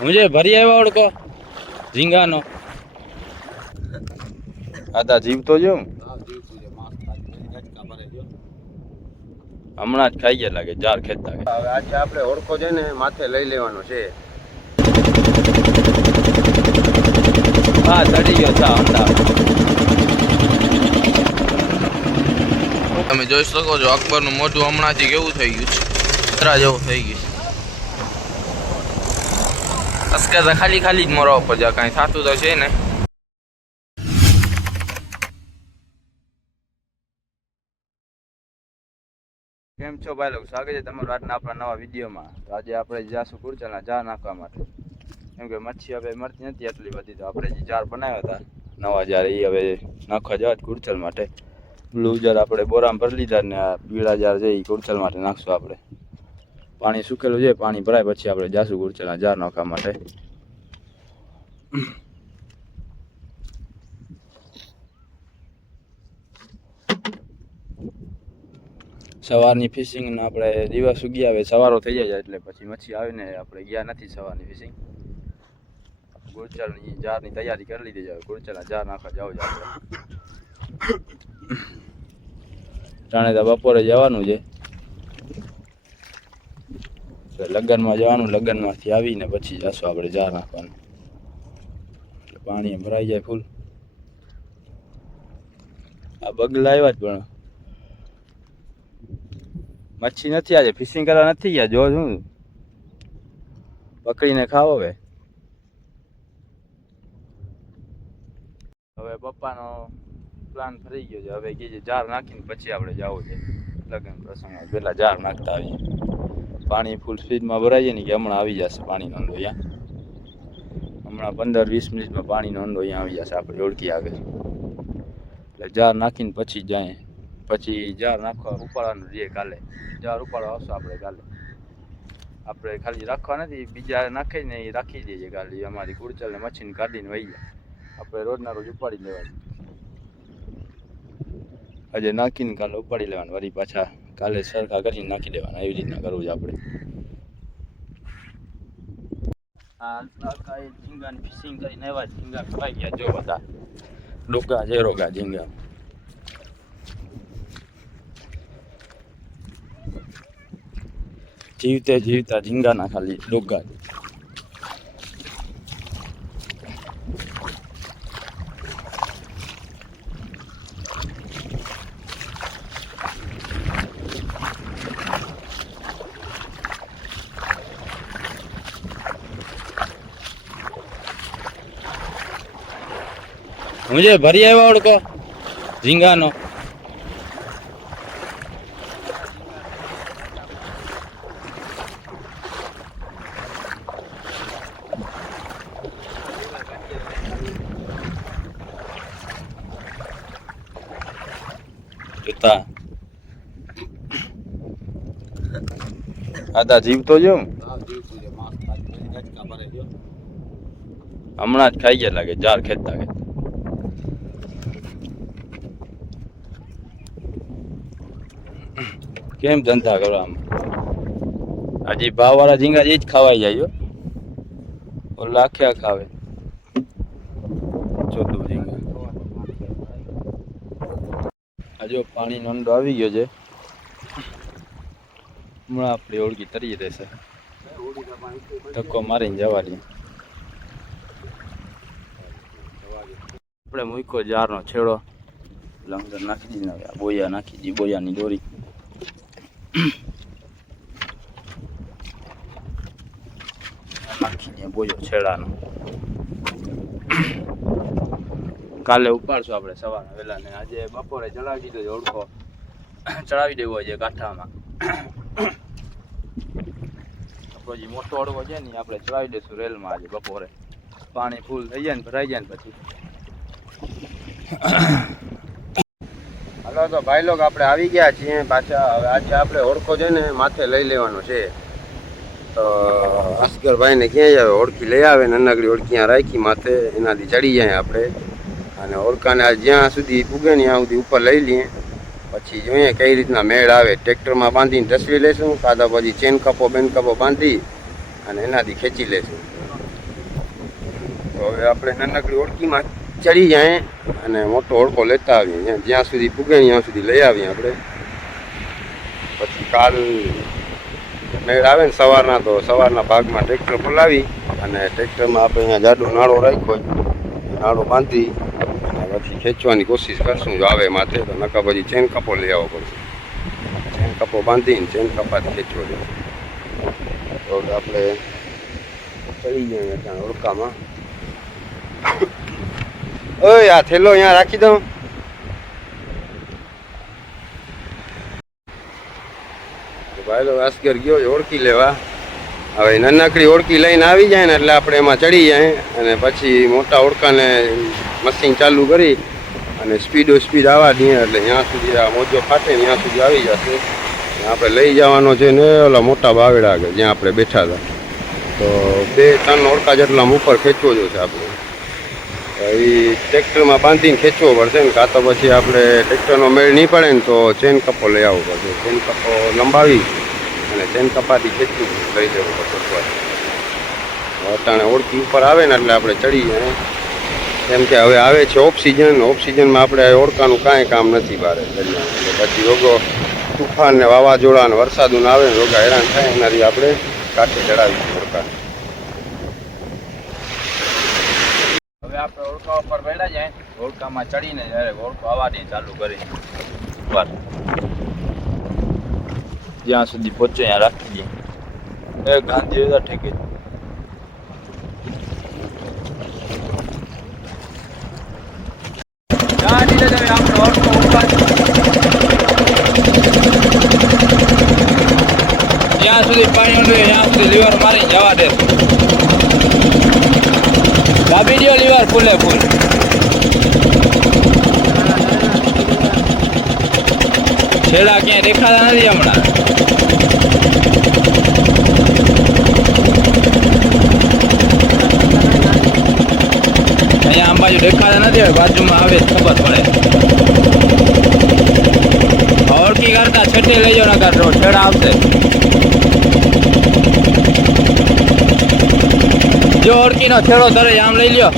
मुझे भरी આવ્યો ઓળકો ઝીંગાનો આદા જીવતો જો હમણાં જ ખાઈ ગયા લાગે જાર ખેતા હવે આજે આપણે ઓળકો છે ને માથે લઈ લેવાનો છે હા ચડી ગયો છે અંડા તમે જોઈ શકો છો અકબરનું મોઢું હમણાંથી કેવું થઈ ગયું છે કતરા જેવું થઈ ગયું છે અસ્કર ખાલી ખાલી જ મરવા ઉપર જા કાંઈ થતું તો છે ને કેમ છો ભાઈ લોકો સ્વાગત છે તમારું આજના આપણા નવા વિડીયોમાં તો આજે આપણે જાશું કુરચલના જાર નાખવા માટે કેમ કે મચ્છી હવે મળતી નથી એટલી બધી તો આપણે જે જાર બનાવ્યા હતા નવા જાર એ હવે નાખવા જવા જ કુરચલ માટે બ્લુ જાર આપણે બોરામાં ભરી લીધા ને આ પીળા જાર છે એ કુરચલ માટે નાખશું આપણે પાણી સુકેલું છે પાણી ભરાય પછી આપણે જાશું કુરચલના જાર નાખવા માટે સવારની ફિશિંગ આપણે દિવસ ઉગી આવે સવારો થઈ જાય એટલે પછી મચ્છી આવીને આપણે ગયા નથી સવારની ફિશિંગ કુરચલની જારની તૈયારી કરી લીધી જાય કુરચલના જાર નાખવા જાવ જ આપણે જાણે તો બપોરે જવાનું છે લગ્નમાં જવાનું લગ્નમાંથી આવીને પછી જશું આપણે જાર નાખવાનું પાણી ભરાઈ જાય ફૂલ આ બગલા આવ્યા જ પણ મચ્છી નથી આજે ફિશિંગ કરવા નથી ગયા જો શું પકડીને ખાવો હવે પપ્પાનો પ્લાન ફરી ગયો છે હવે કે જાર નાખીને પછી આપણે જવું છે લગ્ન પ્રસંગમાં પહેલાં જાર નાખતા આવીએ પાણી ફૂલ સ્પીડમાં ભરાઈ જાય ને કે હમણાં આવી જશે પાણીનો અંડો અહીંયા હમણાં 15-20 મિનિટમાં પાણીનો અંડો અહીંયા આવી જશે આપણે ઓળખી આગળ એટલે જાર નાખીને પછી જાય પછી જાર નાખવા ઉપાડવાનું રહીએ કાલે જાર ઉપાડવા આવશે આપણે કાલે આપણે ખાલી રાખવા નથી બીજા નાખે ને એ રાખી દઈએ કાલે અમારી કુરચલને મચ્છીને કાઢીને વહી જાય આપણે રોજના રોજ ઉપાડી લેવાનું આજે નાખીને કાલે ઉપાડી લેવાનું વળી પાછા કાલે સરખા કરીને નાખી દેવાના એવી રીતના કરવું છે આપણે હા ઝીંગાની ફિશિંગ કરીને એવા ઝીંગા ખવાઈ ગયા જો બધા ડોકા છે રોગા ઝીંગા જીવતે જીવતા ઝીંગાના ખાલી ડોગા मुझे भरी આવ્યો ઓળકો ઝીંગાનો જોતા આદા જીવતો જો હમણાં જ ખાઈ ગયા લાગે જાર ખેતા ખેતા કેમ ધંધા કરવામાં હજી ભાવવાળા ઝીંગા એ જ ખવાઈ જાય ઓલા આખ્યા ખાવે ચોથું ઝીંગા હજુ પાણીનો અંડો આવી ગયો છે હમણાં આપણી ઓળખી તરી રહેશે ધક્કો મારીને જવાની આપણે મૂક્યો જારનો છેડો લંગર નાખી દીધી હવે બોયા નાખી દીધી બોયાની દોરી નાખી દે બોયો છેડાનો કાલે ઉપાડશું આપણે સવારના વહેલા ને આજે બપોરે ચડાવી દીધો છે ઓળખો ચડાવી દેવો છે કાંઠામાં આપણો જે મોટો ઓળખો છે ને આપણે ચડાવી દઈશું રેલમાં આજે બપોરે પાણી ફૂલ થઈ જાય ને ભરાઈ જાય ને પછી હાલો તો ભાઈ લોક આપણે આવી ગયા છીએ પાછા હવે આજે આપણે ઓળખો છે ને માથે લઈ લેવાનો છે તો અસ્કરભાઈને ક્યાંય આવે ઓળખી લઈ આવે ને નાનકડી ઓળખી ત્યાં રાખી માથે એનાથી ચડી જાય આપણે અને ઓળખાને જ્યાં સુધી પૂગે ને ત્યાં સુધી ઉપર લઈ લઈએ પછી જોઈએ કઈ રીતના મેળ આવે ટ્રેક્ટરમાં બાંધીને તસવી લેશું કાદા પછી ચેન કપો બેન કપો બાંધી અને એનાથી ખેંચી લેશું તો હવે આપણે નાનકડી ઓળખીમાં ચડી જાય અને મોટો ઓળખો લેતા આવીએ. જ્યાં સુધી પૂગે ત્યાં સુધી લઈ આવીએ આપણે. પછી કાલ મેળ આવે ને સવારના, તો સવારના ભાગમાં ટ્રેક્ટર બોલાવી અને ટ્રેક્ટરમાં આપણે અહીંયા જાડો નાળો રાખ્યો હોય, નાળો બાંધી અને પછી ખેંચવાની કોશિશ કરશું. જો આવે માથે તો નકા પછી ચેન કપો લઈ આવવો પડશે. ચેન કપો બાંધીને ચેન કપાથી ખેંચવો જોઈએ. તો આપણે ચડી જાય ત્યાં ઓળખામાં. ઓય આ થેલો અહીંયા રાખી દઉં. ભાઈલો વાસગર ગયો ઓળખી લેવા. હવે નાનકડી ઓળખી લઈને આવી જાય ને એટલે આપણે એમાં ચડી જાય અને પછી મોટા ઓળખાને મશીન ચાલુ કરી અને સ્પીડ આવવા દઈએ એટલે ત્યાં સુધી આ મોજો ફાટે ને ત્યાં સુધી આવી જશે. આપણે લઈ જવાનો છે ને ઓલા મોટા બાવેડા આગળ જ્યાં આપણે બેઠા હતા. તો 2-3 ઓળખા જેટલા ઉપર ખેંચવો જો છે આપણે. એ ટ્રેક્ટરમાં બાંધીને ખેંચવો પડશે ને, કાં તો પછી આપણે ટ્રેક્ટરનો મેળ નહીં પડે ને તો ચેન કપો લઈ આવવો પડશે. ચેન કપો લંબાવી અને ચેન કપાથી ખેંચી લઈ જવું પડશે. અટાણે ઓળખી ઉપર આવે ને એટલે આપણે ચડી જાય. કેમ કે હવે આવે છે ઓફ સિઝનમાં આપણે ઓળખાનું કાંઈ કામ નથી બહાર દરિયા. પછી રોગો તુફાન ને વાવાઝોડા ને વરસાદનું આવે ને રોગા હેરાન થાય એનાથી આપણે કાંઠે ચડાવી ઓળખા. હવે આપણે ઓળખા ઉપર બેઠા જાય, ઓળખામાં ચડીને જ્યારે ઓળખો આવવાની ચાલુ કરી ઉપર જ્યાં સુધી પહોંચે ત્યાં રાખી દઈએ. એ ગાંધી ઠેકી જ્યાં સુધી પાણી ઉડે ત્યાં સુધી લીવર મારી જવા દે. દાબી દો લીવર ફૂલે ફૂલ. છેડા ક્યાંય દેખાતા નથી હમણાં. અહીંયા આમ બાજુ દેખાતા નથી, હવે બાજુમાં આવે ખબર પડે. ઓળખી કરતા છઠ્ઠી લઈ જાઓ નકર છેડા આવશે. જો ઓળખીનો છેડો ધરે આમ લઈ લ્યો.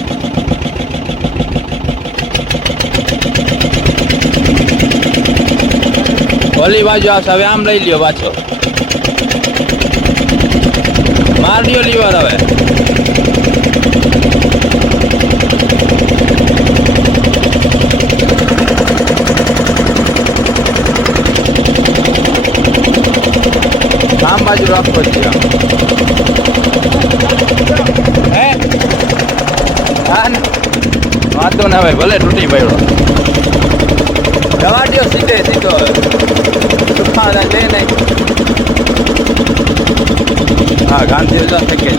ઓલી બાજુ આવશે, હવે આમ લઈ લ્યો પાછો. માર દો લીવર હવે. આમ બાજુ રાખવો જ છે. હે હા ને વાંધો ના ભાઈ, ભલે તૂટી પડ્યો. જવા દો સીધો સુખા જાય નહીં. હા ગાંધી શકે.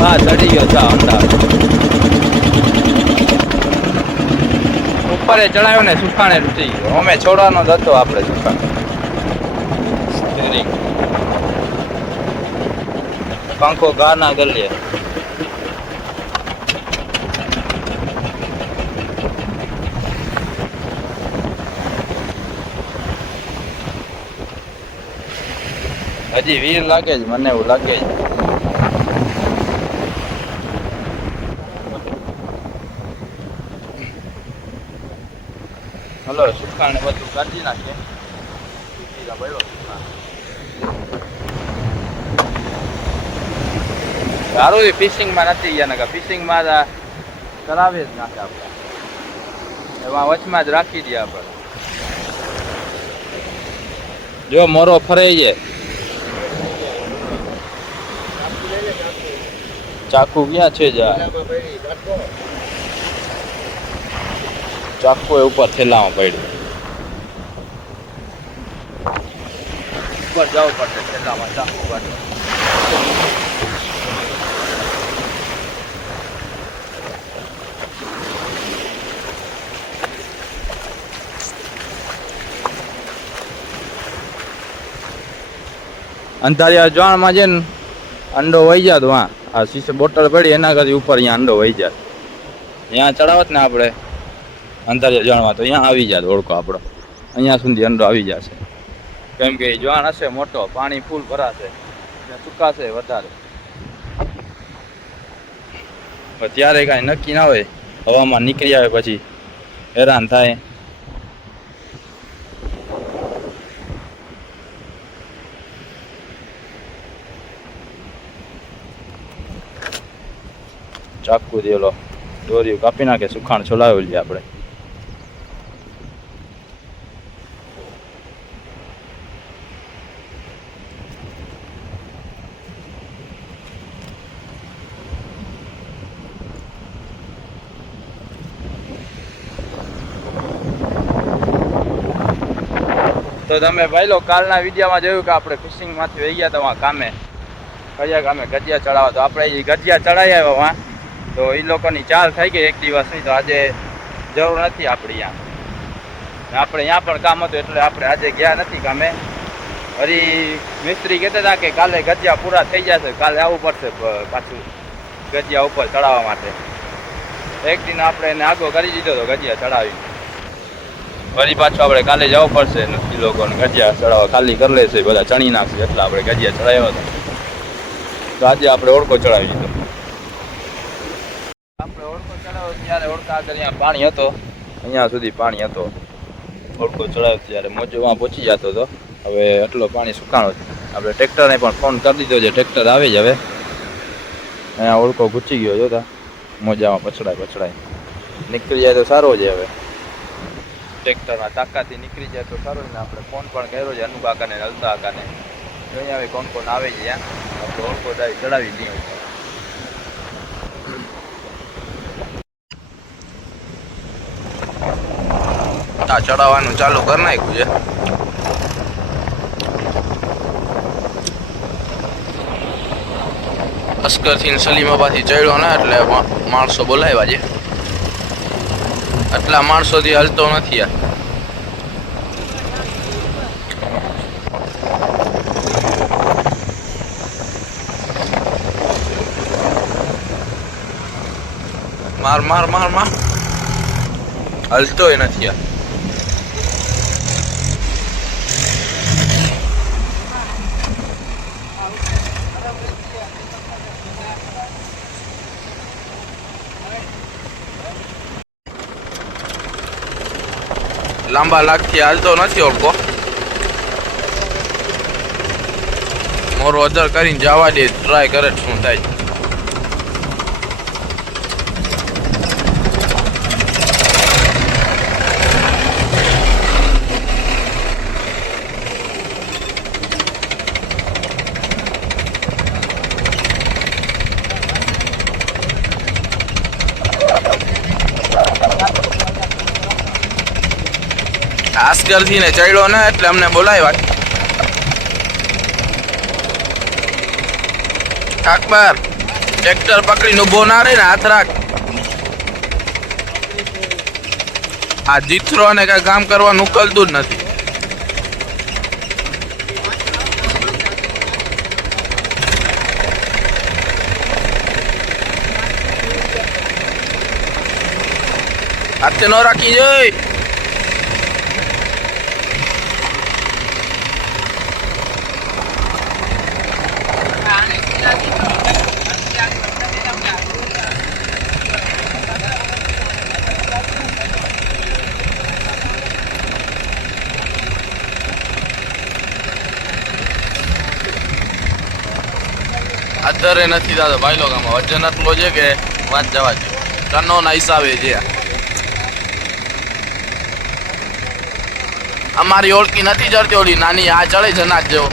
હા ચડી ગયો ચા અમદાવાદ. ઉપરે ચડાવ્યો ને સુખાણે તૂટી ગયો. અમે છોડવાનો જ હતો આપણે સુખાણ. પંખો ગા ના કરી લે. હજી વીર લાગે જ, મને એવું લાગે જ. હલો સુખાને બધું કાઢી નાખીએ. સારું ફિશિંગમાં નથી ગયા નકા ફિશિંગમાં કરાવી જ નાખે આપણે. એમાં વચમાં જ રાખી દઈએ આપણે. જો મોરો ફરે છે. ચાકુ ક્યાં છે? ચાકુ એ ઉપર થેલામાં પડ્યું. ઉપર જવું પડશે થેલામાં ચાકુ કાઢવા. અંધારિયા જાણમાં છે ને અંડો વહી જાત. હા આ શીશે બોટલ પડી એના કરતી ઉપર અહીંયા અંડો વહી જાત. અહીંયા ચડાવત ને આપણે અંધારિયા જાણમાં તો અહીંયા આવી જાત ઓળખો આપણો. અહીંયા સુધી અંડો આવી જશે. કેમ કે જ્વાન હશે મોટો, પાણી ફૂલ ભરાશે એટલે સુકાશે વધારે. પણ ત્યારે કાંઈ નક્કી ના હોય, હવામાં નીકળી આવે પછી હેરાન થાય. ચાકુ દેલો દોર્યું કાપી નાખે, સુખાણ છોલાવી લઈએ આપણે. તો તમે ભાઈ લો કાલના વિડીયોમાં જોયું કે આપણે ફિશિંગમાંથી વહી ગયા હતા કામે, કયા કામે ગજિયા ચડાવવા. તો આપણે એ ગજિયા ચડાવી આવ્યા વાં, તો એ લોકોની ચાલ થઈ ગઈ એક દિવસની. તો આજે જરૂર નથી આપણી ત્યાં, આપણે ત્યાં પણ કામ હતું એટલે આપણે આજે ગયા નથી કામે. હરી મિસ્ત્રી કહેતા હતા કે કાલે ગજિયા પૂરા થઈ જશે, કાલે આવવું પડશે પાછું ગજિયા ઉપર ચડાવવા માટે. એક દિન આપણે એને આગો કરી દીધો તો ગજિયા ચડાવી. ફરી પાછું આપણે કાલે જવું પડશે એ લોકોને ગજિયા ચડાવવા. ખાલી કરી લેશે બધા, ચણી નાખશે એટલે આપણે ગજિયા ચડાવ્યા હતા. તો આજે આપણે ઓળખો ચડાવી દીધો. આપણે ઓળખો ચડાવ્યો ત્યારે ઓળખા આગળ અહીંયા પાણી હતો, અહીંયા સુધી પાણી હતો. ઓળખો ચડાવ્યો ત્યારે મોજોમાં પહોંચી જતો હતો. હવે એટલો પાણી સુકાણો છે. આપણે ટ્રેક્ટરને પણ ફોન કરી દીધો છે, ટ્રેક્ટર આવે જ હવે. અહીંયા ઓળખો ઘૂચી ગયો જોતા, મોજામાં પછડાય નીકળી જાય તો સારો છે. હવે ટ્રેક્ટરમાં તાકાતથી નીકળી જાય તો સારું ને. આપણે ફોન પણ કર્યો છે અનુબા કાને, અલતા કાને, અહીંયા આવે કોણ આવે છે ત્યાં આપણે ઓળખો ચડાવી દઈએ. આ ચડાવવાનું ચાલુ કરી નાખ્યું છે. અસ્કરથી સલીમાબાદથી ચડ્યો ને એટલે માણસો બોલાવ્યા છે. આટલા માણસોથી હલતો નથી આ. માર હલતોય નથી આ. લાંબા લાગથી હાલતો નથી ઓળખો. મોરો અધર કરીને જવા દે, ટ્રાય કરે શું થાય. આસ્કરથી ને ચડ્યો ને એટલે અમને બોલાવ્યા. અકબર ટ્રેક્ટર પકડીને ઊભો ના રહે ને, હાથ રાખ. આ જીથરો ને કઈ કામ કરવા ઉકલતું જ નથી. હાથે ન રાખી જોઈ. આધરે નથી દાદા ભાઈ લોકોમાં વજન એટલો છે કે વાત જવા દે. ટનો ના હિસાબે છે. અમારી ઓળખી નથી ચડતી, ઓલી નાની આ ચડે છે ના જેવો.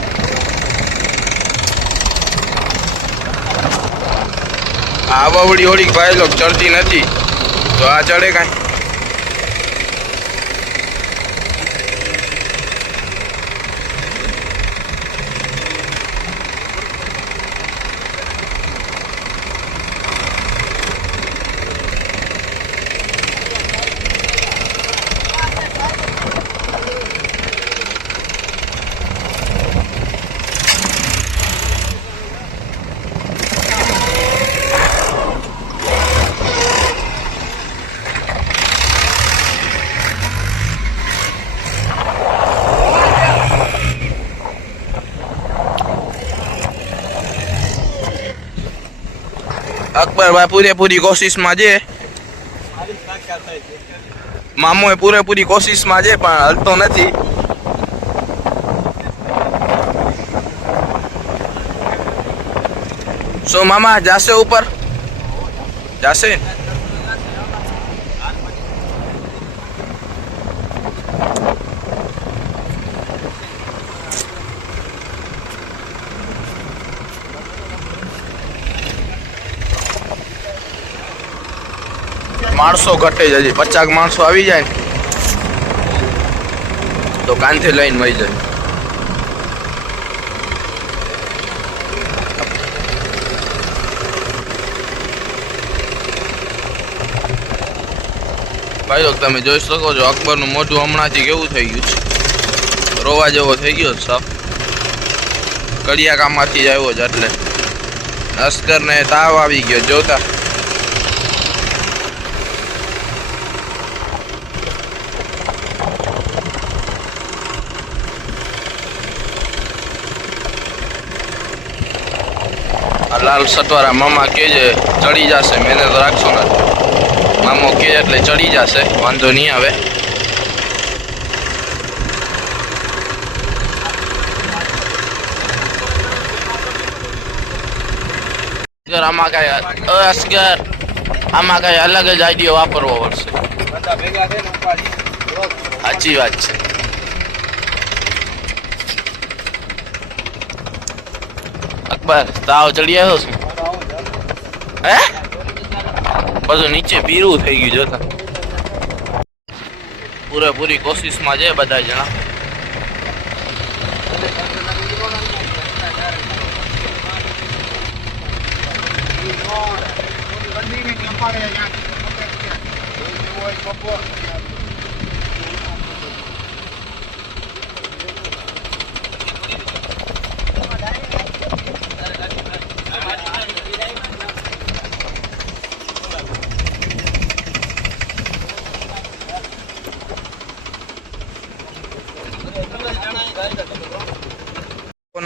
આ બાવડી ઓળી ભાઈ લોક ચડતી નથી તો આ ચડે કાંઈ. અકબરભાઈ પૂરેપૂરી કોશિશમાં છે. મામો પૂરેપૂરી કોશિશમાં છે પણ હલતો નથી. શું મામા જાશે ઉપર? જાશે. માણસો ઘટે જ હજી 50 માણસો આવી જાય ને તો કાંથી લઈને વહી જાય. ભાઈ લોક તમે જોઈ શકો છો અકબરનું મોઢું હમણાંથી કેવું થઈ ગયું છે, રોવા જેવો થઈ ગયો સાફ. કડિયા કામમાંથી જ આવ્યો છે એટલે અસ્કરને તાવ આવી ગયો જોતા. લાલ સટવારા મામા કે છે ચડી જશે, મહેનત રાખશો ને મામો કે એટલે ચડી જશે, વાંધો નહીં આવે. આમાં કઈ અસ્કર આમાં કઈ અલગ જ આઈડિયો વાપરવો પડશે. સાચી વાત છે. અકબર તાવ ચડી આવ્યો છું હે? બધું નીચે પીરું થઈ ગયું જોતા. પૂરેપૂરી કોશિશમાં છે બધા જણા.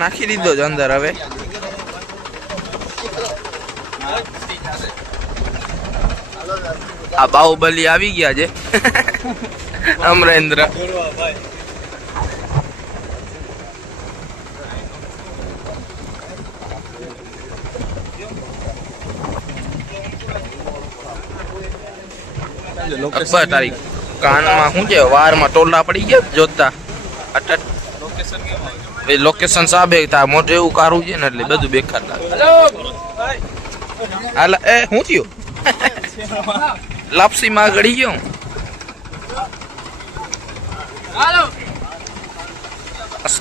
નાખી દીધો જ અંદર. હવે આ બાહુબલી આવી ગયા છે અમરેન્દ્ર. અકબર તારી કાનમાં શું છે વારમાં ટોલા પડી ગયા જોતા. લોકેશન સાહેબ તા મોટે એવું કારું છે ને એટલે બધું બેકાર લાગે. હાલ એ શું થયું? લાપસી માં ગળી ગયો.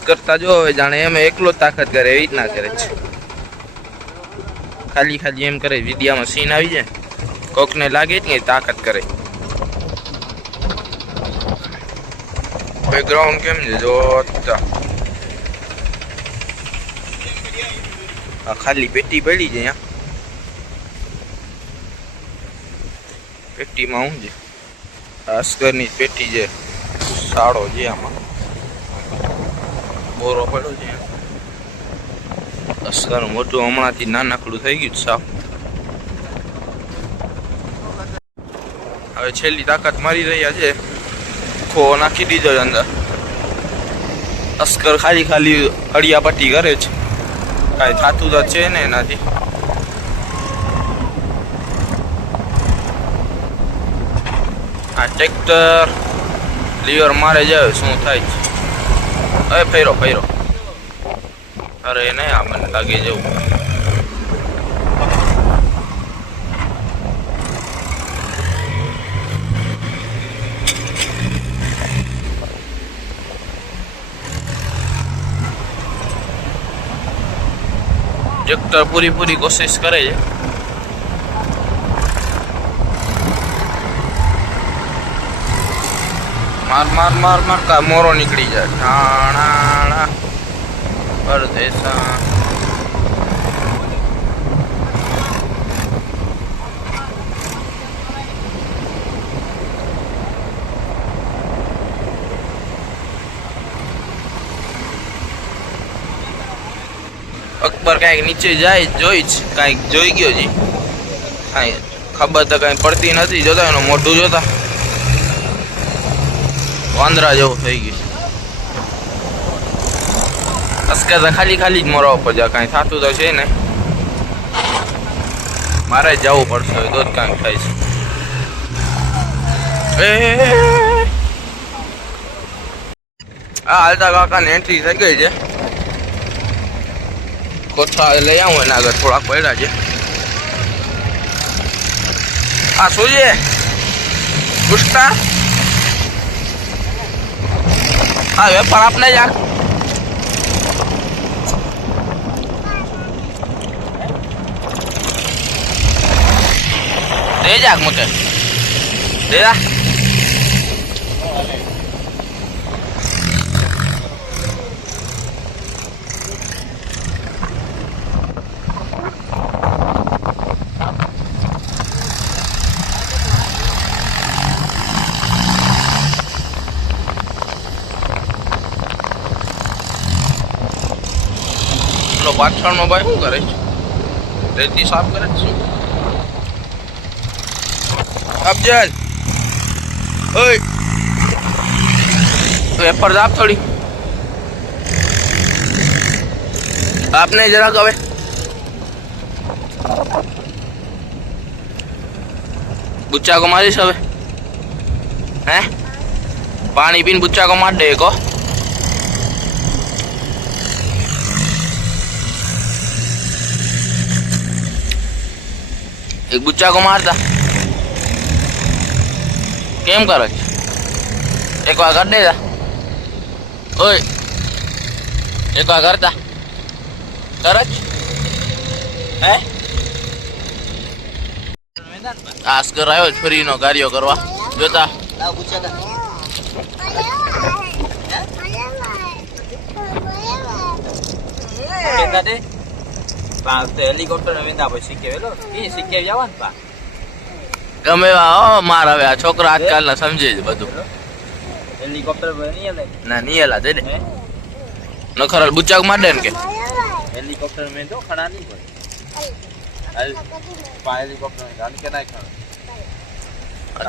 કરતા જો હવે જાણે એમ એકલો તાકાત કરે એવી જ ના કરે છે. ખાલી ખાલી એમ કરે વિડિયામાં સીન આવી જાય કોકને લાગે જ નહીં તાકાત કરે. બેકગ્રાઉન્ડ કેમ છે જોતા. ખાલી પેટી પડી છે અહીંયા. પેટીમાં શું છે? અસ્કરની પેટી છે, સાડો છે, આમાં બોરો પડ્યો છે. અસ્કર મોટું હમણાંથી નાનકડું થઈ ગયું સાફ. હવે છેલ્લી તાકાત મારી રહ્યા છે. ખો નાખી દીધો અંદર. અસ્કર ખાલી ખાલી અડિયા પટ્ટી કરે છે. કાંઈ થતું તો છે ને એનાથી. આ ટ્રેક્ટર લીવર મારે જાય શું થાય છે? હવે ફેરો ફેરો. અરે નહીં આ મને લાગે જવું. ટ્રેક્ટર પૂરી કોશિશ કરે છે. માર માર માર માર કા મોરો નીકળી જાય. ઠાણા પરદેશા. અકબર કાંઈક નીચે જાય જોઈ જ કાંઈક જોઈ ગયો છે. કાંઈ ખબર તો કઈ પડતી નથી. જોતા એનું મોઢું જોતા વાંદરા જેવું થઈ ગયું છે. અસ્કર તો ખાલી ખાલી જ મરવા પડે, કાંઈ થતું તો છે ને. મારે જવું પડશે તો જ કાંઈક થાય છે. આ હાલતા કાકાને એન્ટ્રી થઈ ગઈ છે. કોઠા લઈ આવું એના આગળ થોડાક પડ્યા છે. આ શું છે પુષ્ટા? હા વેપાર આપને યાર. દે જાક મકે દે જા. પાછળનો ભાઈ શું કરે છે? રેતી સાફ કરે છે. અફજલ ઓય વેપાર આપ થોડી આપને જરાક હવે બુચ્ચા કો મારીશ હવે. હે પાણી પીને બુચ્ચા કો માર દે કો. એક બુચ્ચા કો મારતા કેમ કરે છે? એક વાર કરી દેતા. ઓય એક વાર કરતા કરે જ હે. આસ્કર આવ્યો છોરીનો કાર્યો કરવા. જોતા હેલિકોપ્ટર ગમે માર હવે આ છોકરા આજકાલના સમજે છે બધું. હેલિકોપ્ટર ના નિયેલા દે નખર બુચ્ચાક માર દે ને કે હેલિકોપ્ટર में तो खड़ा नहीं कोई હેલિકોપ્ટર में ગાન કે ના ખड़ा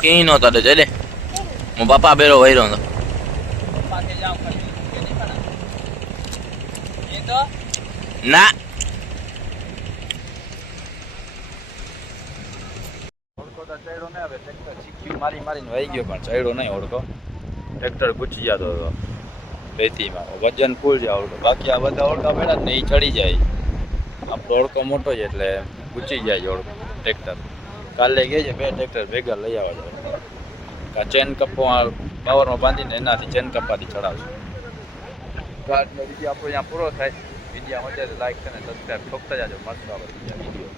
કઈ નહોતા દે દે હું બાપા બેરો વૈરો તો પાકે જાવ ખડી કે નહીં ખડા એ તો ના ઓળખો તો ચડ્યો ને હવે ટ્રેક્ટર ચીક્યું મારીને વહી ગયો પણ ચડ્યો નહીં ઓળખો. ટ્રેક્ટર ગુચી જતો હતો રેતીમાં. વજન ફૂલ છે ઓળખો. બાકી આ બધા ઓળખા બેઠા ને એ ચડી જાય. આપણો ઓળખો મોટો છે એટલે ગુચી જાય ઓળખો ટ્રેક્ટર. કાલે ગઈ છે 2 ટ્રેક્ટર ભેગા લઈ આવવા જોઈએ. આ ચેન કપવા પાવરમાં બાંધીને એનાથી ચેન કપાથી ચડાવશું. આજનો વિડીયો આપણો અહીંયા પૂરો થાય. વિડીયો મજા લાઈક અને સબસ્ક્રાઈબ ઠોકતા જાજો. મસ્ત આવે વિડીયો.